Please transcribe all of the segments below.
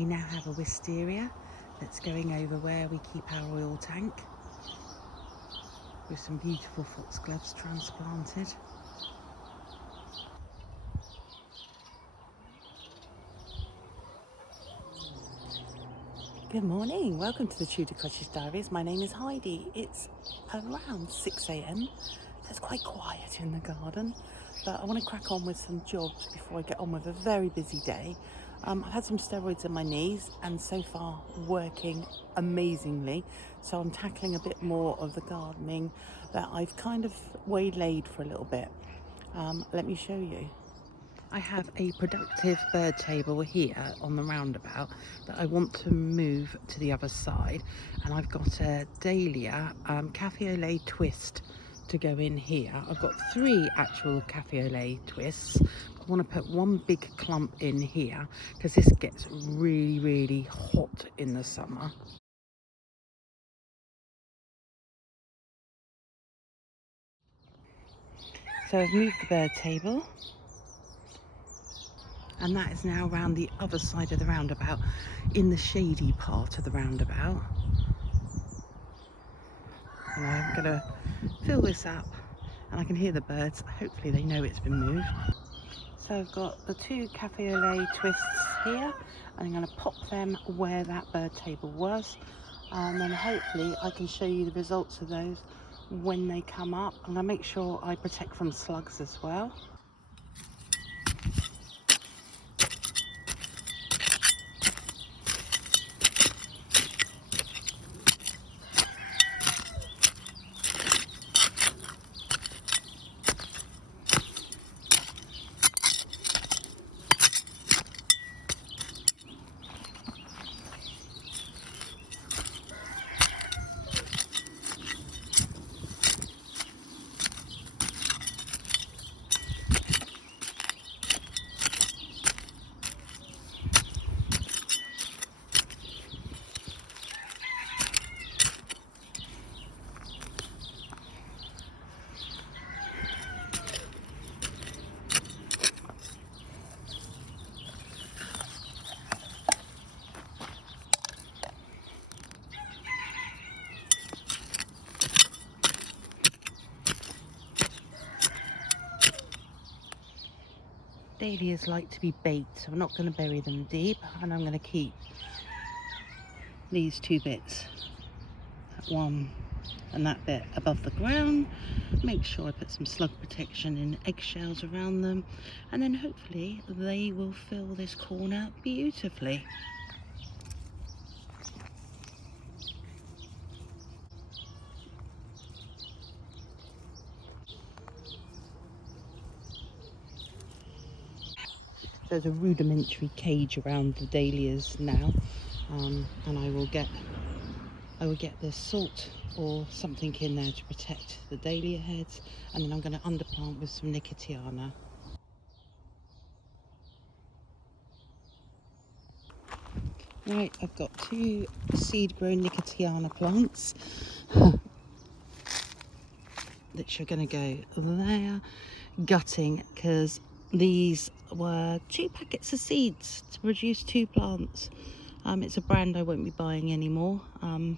We now have a wisteria that's going over where we keep our oil tank, with some beautiful foxgloves transplanted. Good morning, welcome to the Tudor Cottage Diaries. My name is Heidi. It's around 6 a.m, so it's quite quiet in the garden, but I want to crack on with some jobs before I get on with a very busy day. I've had some steroids in my knees and so far working amazingly, so I'm tackling a bit more of the gardening that I've kind of waylaid for a little bit. Let me show you. I have a productive bird table here on the roundabout that I want to move to the other side, and I've got a dahlia cafe au lait twist to go in here. I've got 3 actual cafe au lait twists. I want to put one big clump in here because this gets really hot in the summer. So I've moved the bird table, and that is now around the other side of the roundabout, in the shady part of the roundabout. And I'm gonna fill this up, and I can hear the birds. Hopefully they know it's been moved. So I've got the 2 cafe au lait twists here, and I'm gonna pop them where that bird table was, and then hopefully I can show you the results of those when they come up. I'm gonna make sure I protect from slugs as well. Dahlias like to be baked, so I'm not going to bury them deep, and I'm going to keep these 2 bits, that one and that bit above the ground. Make sure I put some slug protection and eggshells around them, and then hopefully they will fill this corner beautifully. There's a rudimentary cage around the dahlias now, and I will get the salt or something in there to protect the dahlia heads, and then I'm going to underplant with some nicotiana. Right, I've got 2 seed grown nicotiana plants which are going to go there, gutting, because these were 2 packets of seeds to produce 2 plants. It's a brand I won't be buying anymore. I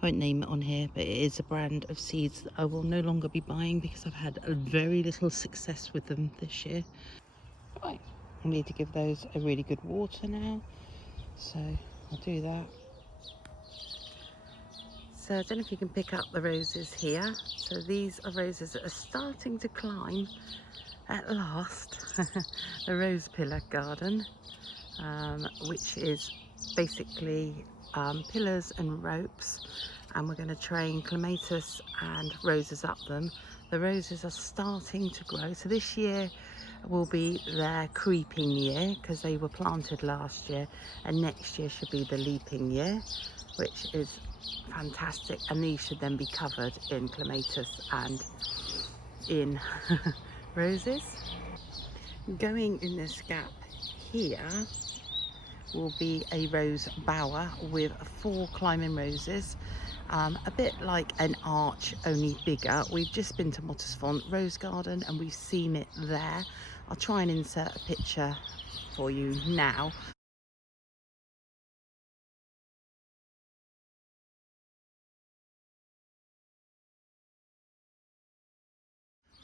won't name it on here, but it is a brand of seeds that I will no longer be buying because I've had a very little success with them this year. Right, I need to give those a really good water now, so I'll do that. So I don't know if you can pick up the roses here. So these are roses that are starting to climb at last. The rose pillar garden, which is basically pillars and ropes, and we're going to train clematis and roses up them. The roses are starting to grow, so this year will be their creeping year because they were planted last year, and next year should be the leaping year, which is fantastic, and these should then be covered in clematis and in roses. Going in this gap here will be a rose bower with 4 climbing roses, a bit like an arch, only bigger. We've just been to Mottisfont Rose Garden and we've seen it there. I'll try and insert a picture for you now.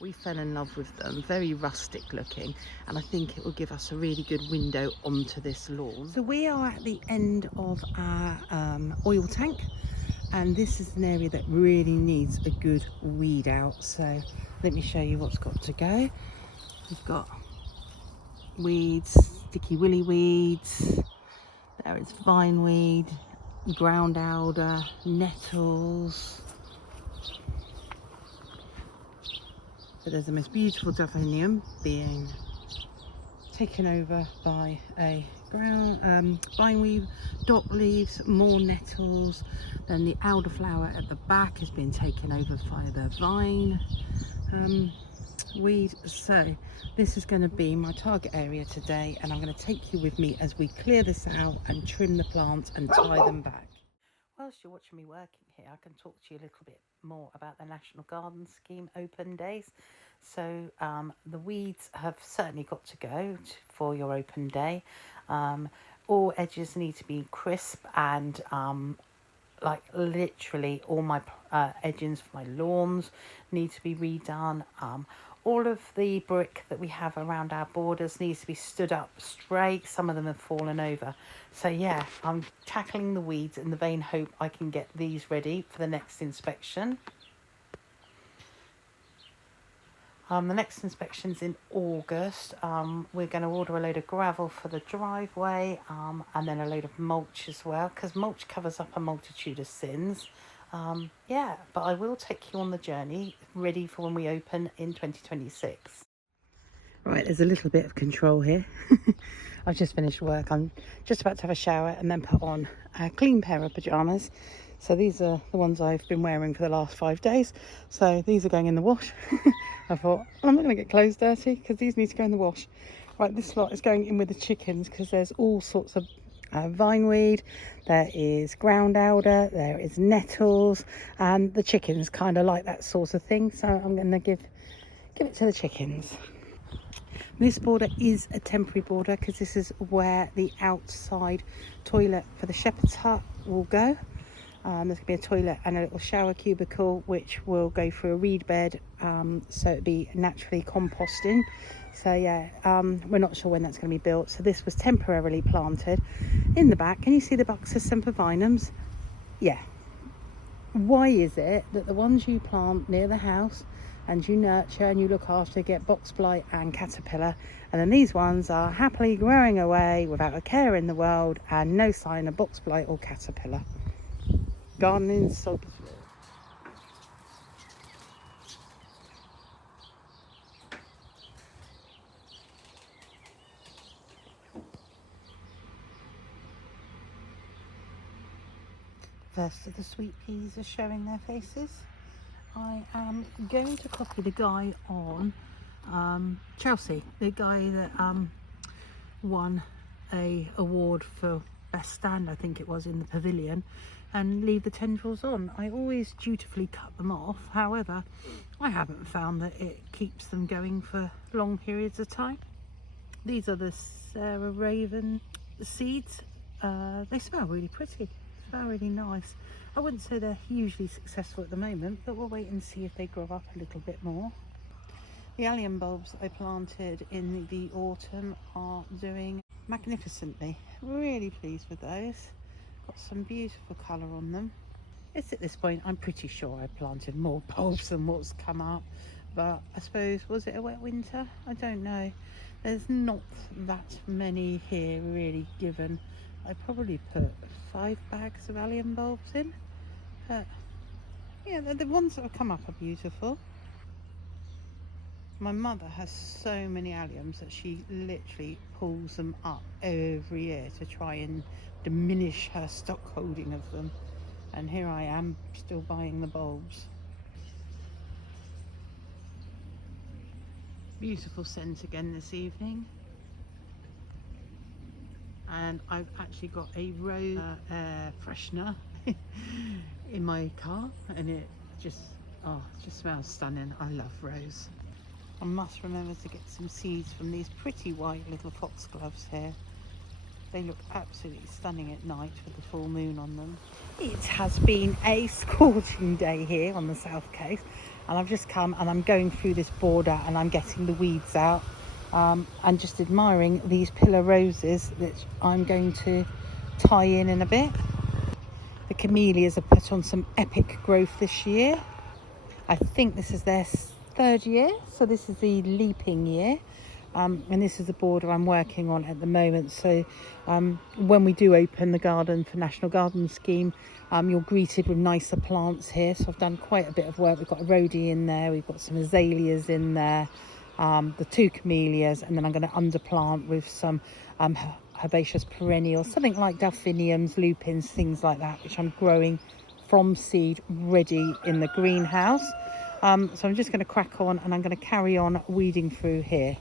We fell in love with them, very rustic looking, and I think it will give us a really good window onto this lawn. So we are at the end of our oil tank, and this is an area that really needs a good weed out. So let me show you what's got to go. We've got weeds, sticky willy weeds, there is vineweed, ground alder, nettles. So there's the most beautiful delphinium being taken over by a vineweed, dock leaves, more nettles. Then the elderflower at the back has been taken over by the vine weed. So this is going to be my target area today, and I'm going to take you with me as we clear this out and trim the plants and tie them back. Whilst you're watching me working here, I can talk to you a little bit more about the National Garden Scheme open days. So the weeds have certainly got to go for your open day. All edges need to be crisp, and like literally all my edgings for my lawns need to be redone. All of the brick that we have around our borders needs to be stood up straight. Some of them have fallen over. So yeah, I'm tackling the weeds in the vain hope I can get these ready for the next inspection. The next inspection's in August. We're going to order a load of gravel for the driveway, and then a load of mulch as well, because mulch covers up a multitude of sins. Yeah, but I will take you on the journey, ready for when we open in 2026. Right, there's a little bit of control here. I've just finished work. I'm just about to have a shower and then put on a clean pair of pyjamas. So these are the ones I've been wearing for the last 5 days. So these are going in the wash. I thought, I'm not going to get clothes dirty because these need to go in the wash. Right, this lot is going in with the chickens because there's all sorts of vineweed, there is ground alder, there is nettles, and the chickens kind of like that sort of thing. So I'm going to give it to the chickens. This border is a temporary border because this is where the outside toilet for the shepherd's hut will go. There's going to be a toilet and a little shower cubicle which will go through a reed bed, so it'll be naturally composting. So yeah, we're not sure when that's going to be built. So this was temporarily planted in the back. Can you see the Buxus sempervinums? Yeah. Why is it that the ones you plant near the house and you nurture and you look after get box blight and caterpillar, and then these ones are happily growing away without a care in the world and no sign of box blight or caterpillar? Gardening sod floor. First of the sweet peas are showing their faces. I am going to copy the guy on Chelsea, the guy that won a award for best stand, I think it was, in the pavilion, and leave the tendrils on. I always dutifully cut them off. However, I haven't found that it keeps them going for long periods of time. These are the Sarah Raven seeds. They smell really pretty, smell really nice. I wouldn't say they're hugely successful at the moment, but we'll wait and see if they grow up a little bit more. The allium bulbs I planted in the autumn are doing magnificently. Really pleased with those. Got some beautiful colour on them. It's at this point I'm pretty sure I planted more bulbs than what's come up, but I suppose, was it a wet winter? I don't know. There's not that many here really given. I probably put 5 bags of allium bulbs in, but yeah, the ones that have come up are beautiful. My mother has so many alliums that she literally pulls them up every year to try and diminish her stock holding of them. And here I am still buying the bulbs. Beautiful scent again this evening. And I've actually got a rose air freshener in my car, and it just smells stunning. I love rose. I must remember to get some seeds from these pretty white little foxgloves here. They look absolutely stunning at night with the full moon on them. It has been a scorching day here on the south coast. and I've just come and I'm going through this border and I'm getting the weeds out, and just admiring these pillar roses that I'm going to tie in a bit. The camellias have put on some epic growth this year. I think this is their third year, so this is the leaping year. And this is the border I'm working on at the moment. So when we do open the garden for National Garden Scheme, you're greeted with nicer plants here. So I've done quite a bit of work. We've got a rhodie in there, we've got some azaleas in there, the 2 camellias, and then I'm going to underplant with some herbaceous perennials, something like delphiniums, lupins, things like that, which I'm growing from seed ready in the greenhouse. So I'm just going to crack on and I'm going to carry on weeding through here.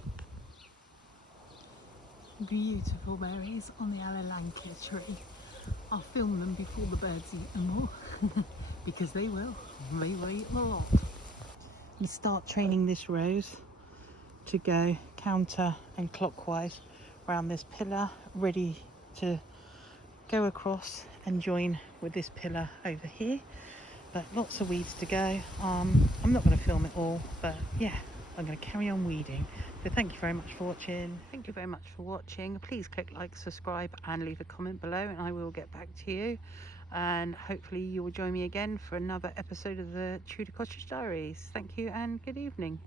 Beautiful berries on the alilanca tree. I'll film them before the birds eat them all because they will. They will eat them a lot. And start training this rose to go counter and clockwise around this pillar, ready to go across and join with this pillar over here. But lots of weeds to go. I'm not going to film it all, but yeah, I'm going to carry on weeding. So thank you very much for watching. Thank you very much for watching. Please click like, subscribe and leave a comment below and I will get back to you. And hopefully you will join me again for another episode of the Tudor Cottage Diaries. Thank you and good evening.